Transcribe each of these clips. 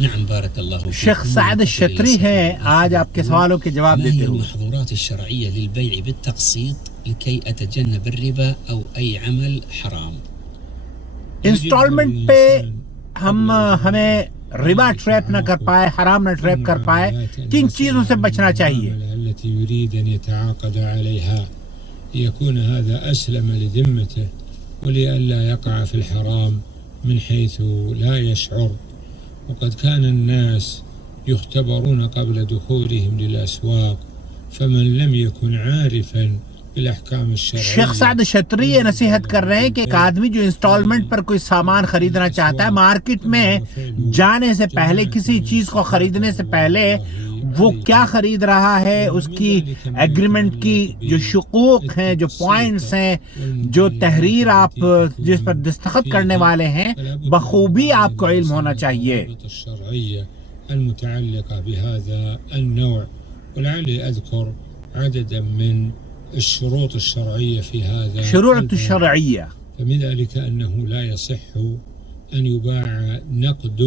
نعم بارك الله فيك. شیخ سعد الشتری ہیں آج آپ کے سوالوں کے جواب دیتے ہوئے. المحظورات الشرعية للبيع بالتقسيط لكي أتجنب الربا أو أي عمل حرام. انسٹالمنٹ پہ ہمیں ربا ٹریپ نہ کر پائے، حرام نہ ٹریپ کر پائے، کن چیزوں سے بچنا چاہیے؟ التي يريد أن يتعاقد عليها ليكون هذا أسلم لذمته ولئلا يقع في الحرام من حيث لا يشعر. وقد كان الناس يختبرون قبل دخولهم للأسواق فمن لم يكن عارفا بالاحکام الشرعیہ. شیخ سعد شتری یہ نصیحت کر رہے ہیں کہ ایک آدمی جو انسٹالمنٹ پر کوئی سامان خریدنا چاہتا ہے، مارکیٹ میں جانے سے پہلے، کسی چیز کو خریدنے سے پہلے وہ کیا خرید رہا ہے، اس کی ایگریمنٹ کی جو شقوق ہیں، جو پوائنٹس ہیں، جو تحریر آپ جس پر دستخط کرنے والے ہیں، بخوبی آپ کو علم ہونا چاہیے. المتعلقة بهذا النوع. ولعلي أذكر عددا من الشروط الشرعية في هذا. شروط الشرعية فمن ذلك أنه لا يصح أن يباع نقد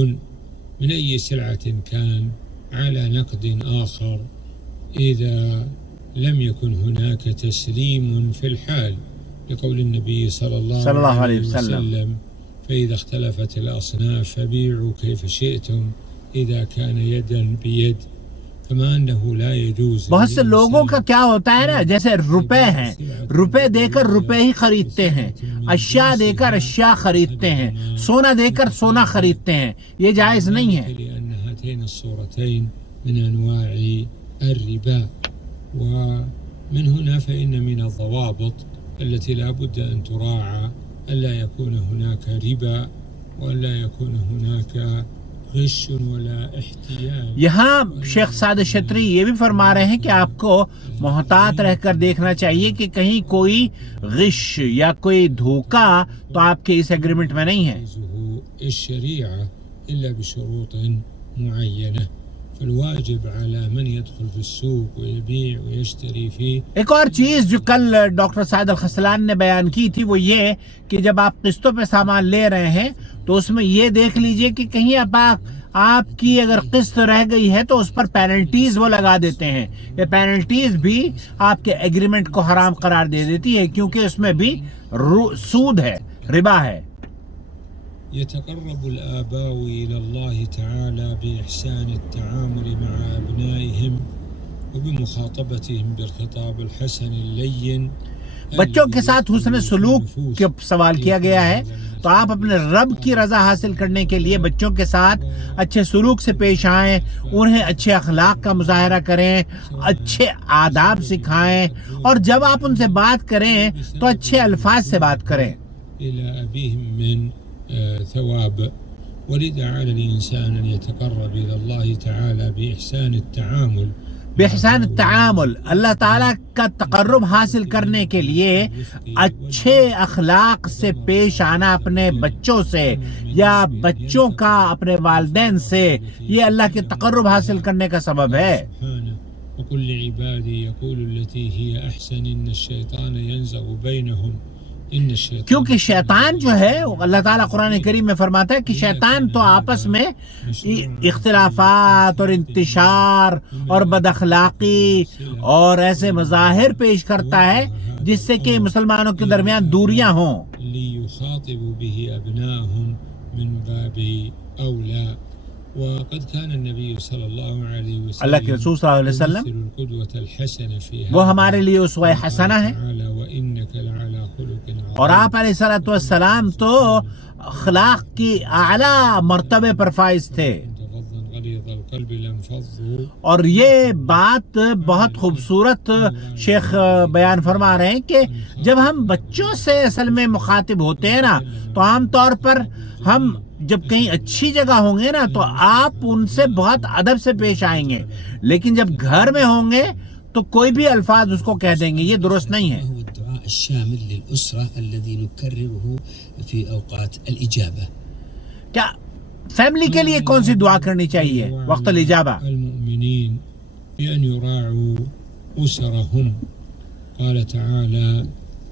من أي سلعة كان على نقد آخر إذا لم يكن هناك تسليم في الحال، لقول النبي صلى الله عليه وسلم: فإذا اختلفت الأصناف فبيعوا كيف شئتم إذا كان يدا بيد. كما أنه لا يجوز. بہت سے لوگوں کا کیا ہوتا ہے نا، جیسے روپے ہیں، روپے دے کر روپے ہی خریدتے ہیں، اشیاء دے کر اشیاء خریدتے ہیں، سونا دے کر سونا خریدتے ہیں، یہ جائز نہیں ہے. لأن هاتين الصورتين من أنواع الربا، ومن هنا فإن من الضوابط التي لا بد أن تراعى ألا يكون هناك ربا وألا يكون هناك غش ولا احتيال. یہاں شیخ سعد شتری یہ بھی فرما رہے ہیں کہ آپ کو محتاط رہ کر دیکھنا چاہیے کہ کہیں کوئی غش یا کوئی دھوکہ تو آپ کے اس ایگریمنٹ میں نہیں ہے. الشريعة إلا بشروط معينة، فالواجب على من يدخل في السوق ويبيع ويشتري فيه. ایک اور چیز جو کل ڈاکٹر سعد الخسلان نے بیان کی تھی وہ یہ کہ جب آپ قسطوں پہ سامان لے رہے ہیں تو اس میں یہ دیکھ لیجئے کہ کہیں آپ کی اگر قسط رہ گئی ہے تو اس پر پینلٹیز وہ لگا دیتے ہیں. یہ پینلٹیز بھی آپ کے ایگریمنٹ کو حرام قرار دے دیتی ہے، کیونکہ اس میں بھی سود ہے، ربا ہے. يتقرب الآباء إلى الله تعالى بإحسان التعامل مع أبنائهم وبمخاطبتهم بالخطاب الحسن اللين. بچوں کے ساتھ حسن سلوک کے سوال کیا گیا ہے، تو آپ اپنے رب کی رضا حاصل کرنے کے لیے بچوں کے ساتھ اچھے سلوک سے پیش آئیں، انہیں اچھے اخلاق کا مظاہرہ کریں، اچھے آداب سکھائیں، اور جب آپ ان سے بات کریں تو اچھے الفاظ سے بات کریں. إلى أبيهم من ثواب. ولذا على الإنسان أن يتقرب إلى الله تعالى بإحسان التعامل. بإحسان التعامل، اللہ تعالیٰ کا تقرب حاصل کرنے کے لیے اچھے اخلاق سے پیش آنا اپنے بچوں سے یا بچوں کا اپنے والدین سے، یہ اللہ کے تقرب حاصل کرنے کا سبب ہے. وقل لعبادي يقول التي هي أحسن إن الشيطان ينزغ بينهم. کیونکہ شیطان جو ہے، اللہ تعالیٰ قرآن کریم میں فرماتا ہے کہ شیطان تو آپس میں اختلافات اور انتشار اور بد اخلاقی اور ایسے مظاہر پیش کرتا ہے جس سے کہ مسلمانوں کے درمیان دوریاں ہوں. ليخاطبوا به أبنائهم من باب أولى. وقد كان النبي صلى الله عليه وسلم اللہ کے رسول صلی اللہ علیہ وسلم القدوة الحسنة فيها، وہ ہمارے لیے اسوہ حسنہ ہے، وإنك لعلى خلق عظيم. اور آپ علیہ الصلوۃ والسلام تو اخلاق کی اعلیٰ مرتبے پر فائز تھے. اور یہ بات بہت خوبصورت شیخ بیان فرما رہے ہیں کہ جب ہم بچوں سے اصل میں مخاطب ہوتے ہیں نا، تو عام طور پر ہم جب کہیں اچھی جگہ ہوں گے نا تو آپ ان سے بہت ادب سے پیش آئیں گے، لیکن جب گھر میں ہوں گے تو کوئی بھی الفاظ اس کو کہہ دیں گے، یہ درست نہیں ہے. الشامل للأسرة الذي نكرره في أوقات الإجابة. کیا فیملی کے لیے کون سی دعا کرنی چاہیے وقت الاجابہ؟ المؤمنين بأن يراعوا أسرهم. قال تعالى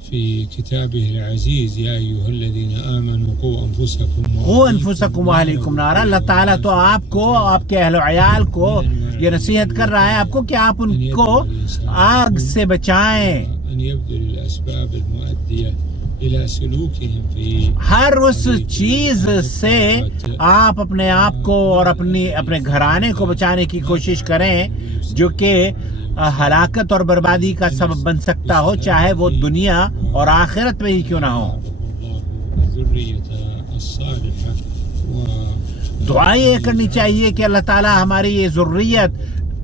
في كتابه العزيز يا أيها الذين آمنوا قوا أنفسكم وأهلیکم نارا. اللہ تعالیٰ تو آپ کو آپ کے اہل و عیال کو یہ نصیحت کر رہا ہے آپ کو کہ آپ ان کو آگ سے بچائیں. أن يبذل الأسباب المؤدية إلى سلوكهم في ہر اس چیز سے آپ اپنے آپ کو اور اپنے گھرانے کو بچانے کی کوشش کریں جو کہ ہلاکت اور بربادی کا سبب بن سکتا ہو، چاہے وہ دنیا اور آخرت میں ہی کیوں نہ ہو. دعا یہ کرنی چاہیے کہ اللہ تعالیٰ ہماری یہ ذریت،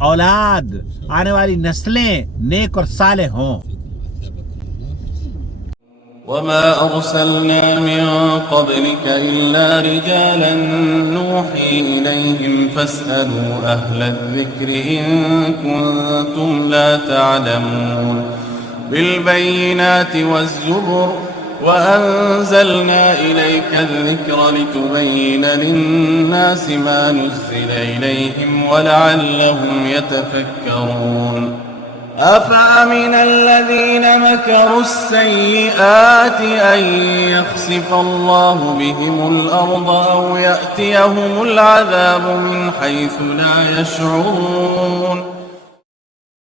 اولاد، آنے والی نسلیں نیک اور صالح ہوں. وما أرسلنا من قبلك إلا رجالا نوحي إليهم فاسألوا أهل الذكر إن كنتم لا تعلمون. بالبينات والزبر وأنزلنا إليك الذكر لتبين للناس ما نزل إليهم ولعلهم يتفكرون. أفأمن الذين مكروا السيئات أن يخسف الله بهم الأرض أو يأتيهم العذاب من حيث لا يشعرون.